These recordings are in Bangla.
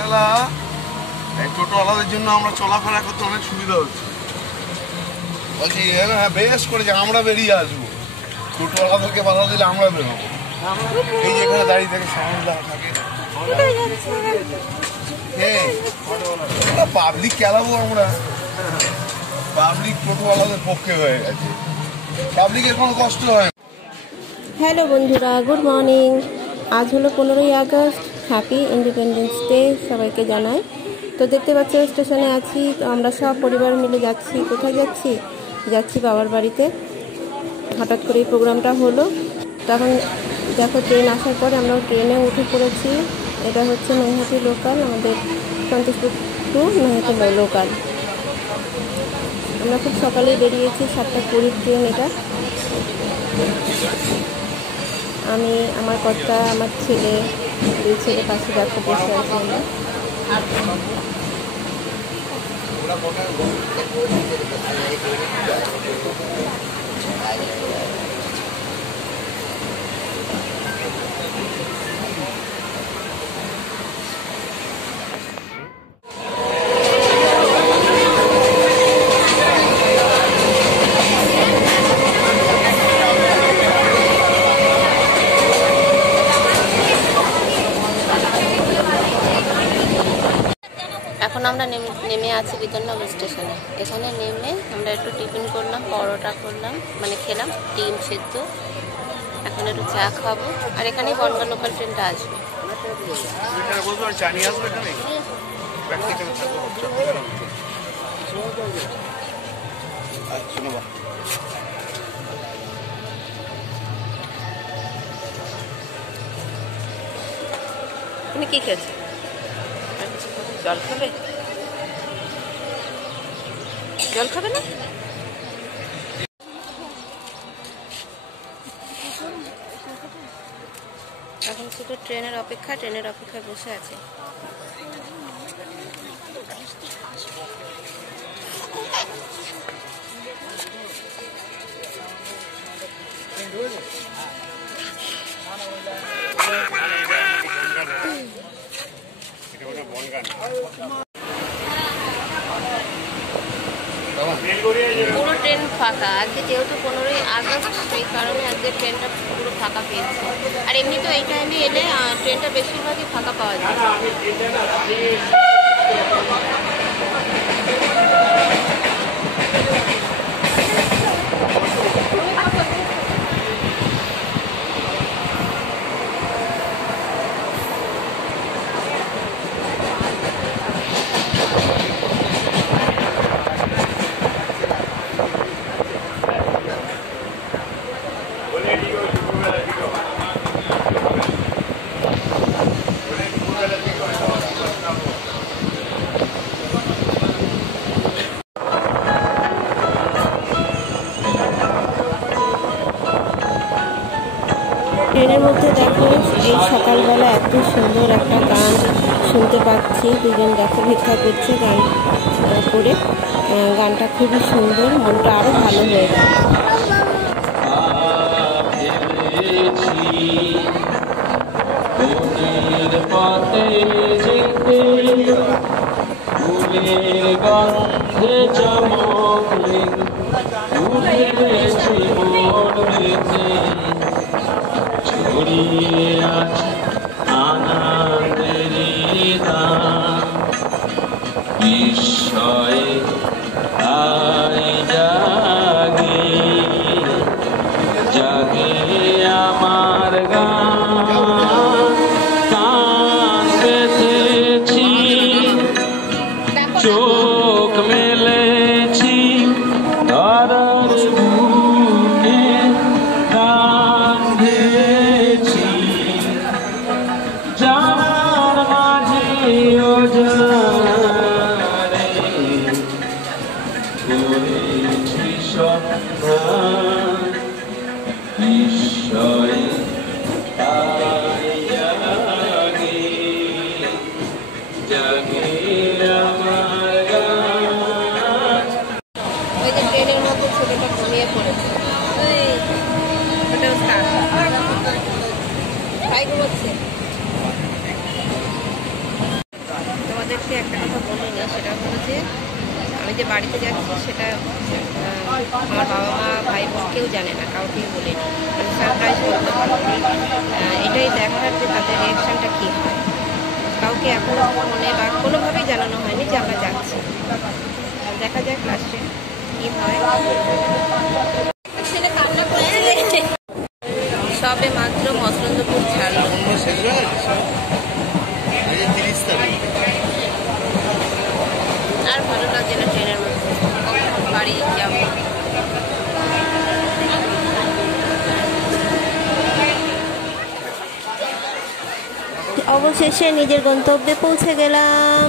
শালা এই টোটোওয়ালাদের জন্য আমরা চলাফেরা করতে অনেক সুবিধা হচ্ছে। বলছি হ্যাঁ বেশ করেছে, আমরা বেরিয়ে আসবো, টোটোওয়ালাদেরকে বাধা দিলে আমরা বেরোবো। এই যে এখানে দাঁড়িয়ে থেকে সামনে থাকে পাবলিক খেলাবো আমরা, পাবলিক টোটোওয়ালাদের পক্ষে হয়ে গেছে, পাবলিকের কোনো কষ্ট হয়। হ্যালো বন্ধুরা, গুড মর্নিং। আজ হলো 15ই আগস্ট, হ্যাপি ইন্ডিপেন্ডেন্স ডে সবাইকে জানাই। তো দেখতে পাচ্ছ স্টেশনে আছি, তো আমরা সব পরিবার মিলে যাচ্ছি। কোথায় যাচ্ছি? যাচ্ছি বাবার বাড়িতে। হঠাৎ করে এই প্রোগ্রামটা হলো, তখন দেখো ট্রেন আসার পরে আমরা ট্রেনে উঠে পড়েছি। এটা হচ্ছে নৈহাটি লোকাল, আমাদের সন্তোষপুর টু নৈহাটি লোকাল। আমরা খুব সকালেই বেরিয়েছি, 7:20 ট্রেন এটা। আমি, আমার কর্তা, আমার ছেলে, দুই ছেলে পাশে দেখো বসে আছি আমরা। এখন আমরা নেমে আছি বিধাননগর স্টেশনে। এখানে নেমে আমরা একটু টিফিন করলাম, পরোটা করলাম, মানে খেলাম ডিম সেদ্ধ। এখন একটু চা খাবো, আর এখানেই বনগাঁ লোকাল ট্রেনটা আসবে। তুমি কি খেয়েছো? জল খাবে? জল খাবে না? এখন শুধু ট্রেনের অপেক্ষায় বসে আছে। পুরো ট্রেন ফাঁকা আজকে, যেহেতু 15ই আগস্ট, সেই কারণে আজকে ট্রেনটা পুরো ফাঁকা পেয়েছে। আর এমনি তো এই টাইমে এলে ট্রেনটা বেশিরভাগই ফাঁকা পাওয়া যায়। ট্রেনের মধ্যে দেখো এই সকালবেলা এত সুন্দর একটা গান শুনতে পাচ্ছি। দুজন দেখো ভিক্ষা করছে গান করে, গানটা খুবই সুন্দর, মনটা আরো ভালো হয়ে গেল। চোখ মেলেছি ধরার বুকে, গান গেয়েছি জানার মাঝে অজানারে, করেছি সন্ধান নিশ্চয় জাগে আমার গান। ওই যে ট্রেনের মধ্যে ছোটটা ঘুমিয়ে পড়েছে, তোমাদেরকে একটা কথা বলিনি, সেটা হলো যে আমি যে বাড়িতে যাচ্ছি সেটা আমার বাবা মা ভাই বোন কেউ জানে না, কাউকেই বলিনি। আমি সারপ্রাইজ করতে পারবো, এটাই দেখার যে তাদের রিয়াকশানটা কী হয়। কাউকে এখনো ফোনে বা কোনোভাবেই জানানো হয়নি যে আমরা যাচ্ছি। দেখা যাক লাস্টে কী হয়। সবে মাত্র মসলন্দপুর ছাড়লো, আর ভালো লাগছে না ট্রেনের মধ্যে, বাড়ি যাবো। অবশেষে নিজের গন্তব্যে পৌঁছে গেলাম।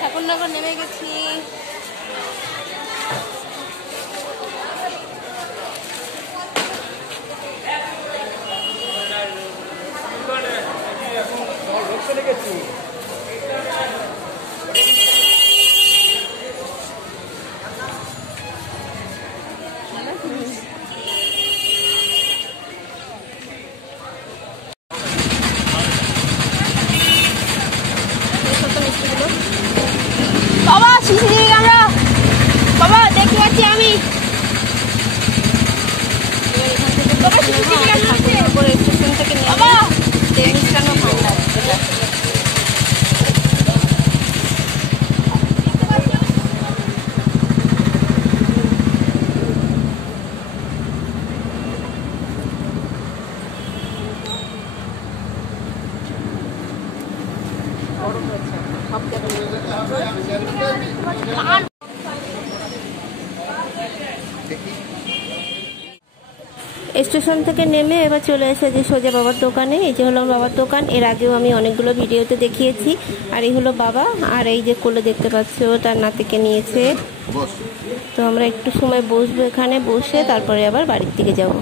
ঠাকুরনগর নেমে গেছি। বাবা সিসিটিভি ক্যামেরা, বাবা দেখতে পাচ্ছি আমি। স্টেশন থেকে মিষ্টান্ন ভান্ডার, স্টেশন থেকে নেমে এবার চলে এসেছি সোজা বাবার দোকানে। এই যে হলো বাবার দোকান, এর আগেও আমি অনেকগুলো ভিডিওতে দেখিয়েছি। আর এই হলো বাবা, আর এই যে কোলে দেখতে পাচ্ছ তার নাতিকে নিয়েছে। তো আমরা একটু সময় বসবো এখানে, বসে তারপরে আবার বাড়ির দিকে যাব।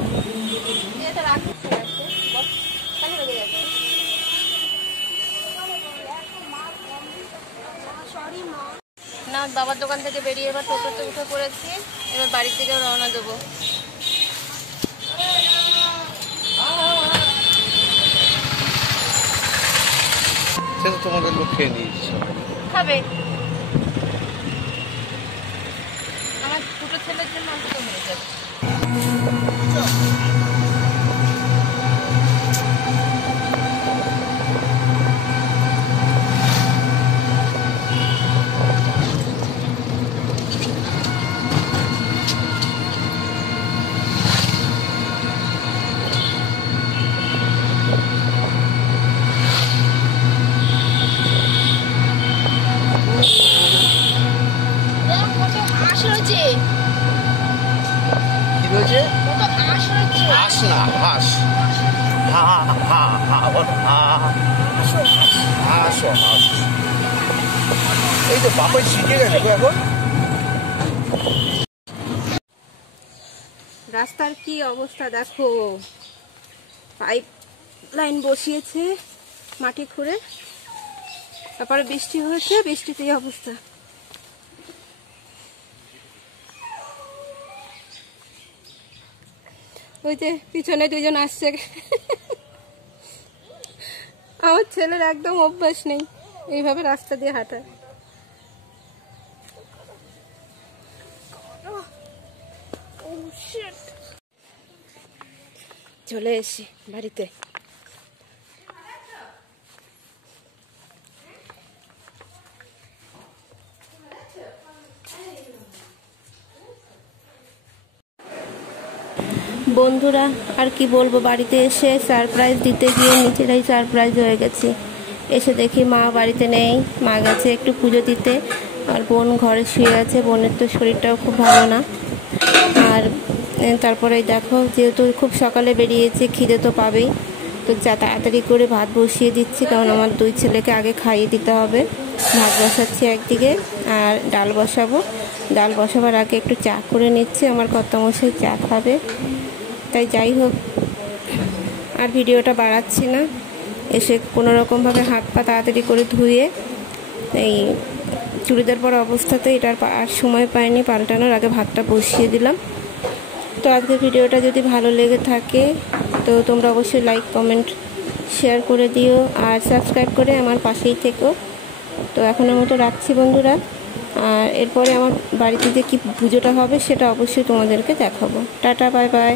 না, বাবার দোকান থেকে বেরিয়ে এবার টোটোতে উঠে পড়েছি, এবার বাড়ির দিকে রওনা দেবো। তোমাদের লোক খেয়ে নিয়েছে, খাবে। আমার ছোটো ছেলের জন্য অন্তত হয়ে যাবে। এই তো বাপের শিখে গেছে এখন। রাস্তার কি অবস্থা দেখো, পাইপ লাইন বসিয়েছে মাটি খুঁড়ে, তারপরে বৃষ্টি হয়েছে, বৃষ্টিতে এই অবস্থা। ওই যে পিছনে দুজন আসছে। আমার ছেলের একদম অভ্যাস নেই এইভাবে রাস্তা দিয়ে হাঁটা। চলে এসি বাড়িতে। বন্ধুরা আর কি বলবো, বাড়িতে এসে সারপ্রাইজ দিতে গিয়ে নিজেরাই সারপ্রাইজ হয়ে গেছি। এসে দেখি মা বাড়িতে নেই, মা গেছে একটু পুজো দিতে, আর বোন ঘরে শুয়ে আছে। বোনের তো শরীরটাও খুব ভালো না। আর তারপরে দেখো, যেহেতু খুব সকালে বেরিয়েছে, খিদে তো পাবেই, তো তাড়াতাড়ি করে ভাত বসিয়ে দিচ্ছি, কারণ আমার দুই ছেলেকে আগে খাইয়ে দিতে হবে। ভাত বসাচ্ছি একদিকে, আর ডাল বসাবো। ডাল বসাবার আগে একটু চা করে নিচ্ছি, আমার কর্তামশাই চা খাবে। তাই যাই হোক, আর ভিডিওটা বাড়াচ্ছি না। এসে কোনোরকমভাবে হাত পা তাড়াতাড়ি করে ধুয়ে এই চুড়িদার পরা অবস্থাতে এটার আর সময় পাইনি পাল্টানোর, আগে ভাতটা বসিয়ে দিলাম। তো আজকে ভিডিওটা যদি ভালো লেগে থাকে তো তোমরা অবশ্যই লাইক কমেন্ট শেয়ার করে দিও আর সাবস্ক্রাইব করে আমার পাশেই থেকো। তো এখনের মতো রাখছি বন্ধুরা, আর এরপরে আমার বাড়িতে যে কী পুজোটা হবে সেটা অবশ্যই তোমাদেরকে দেখাবো। Tata, bye bye.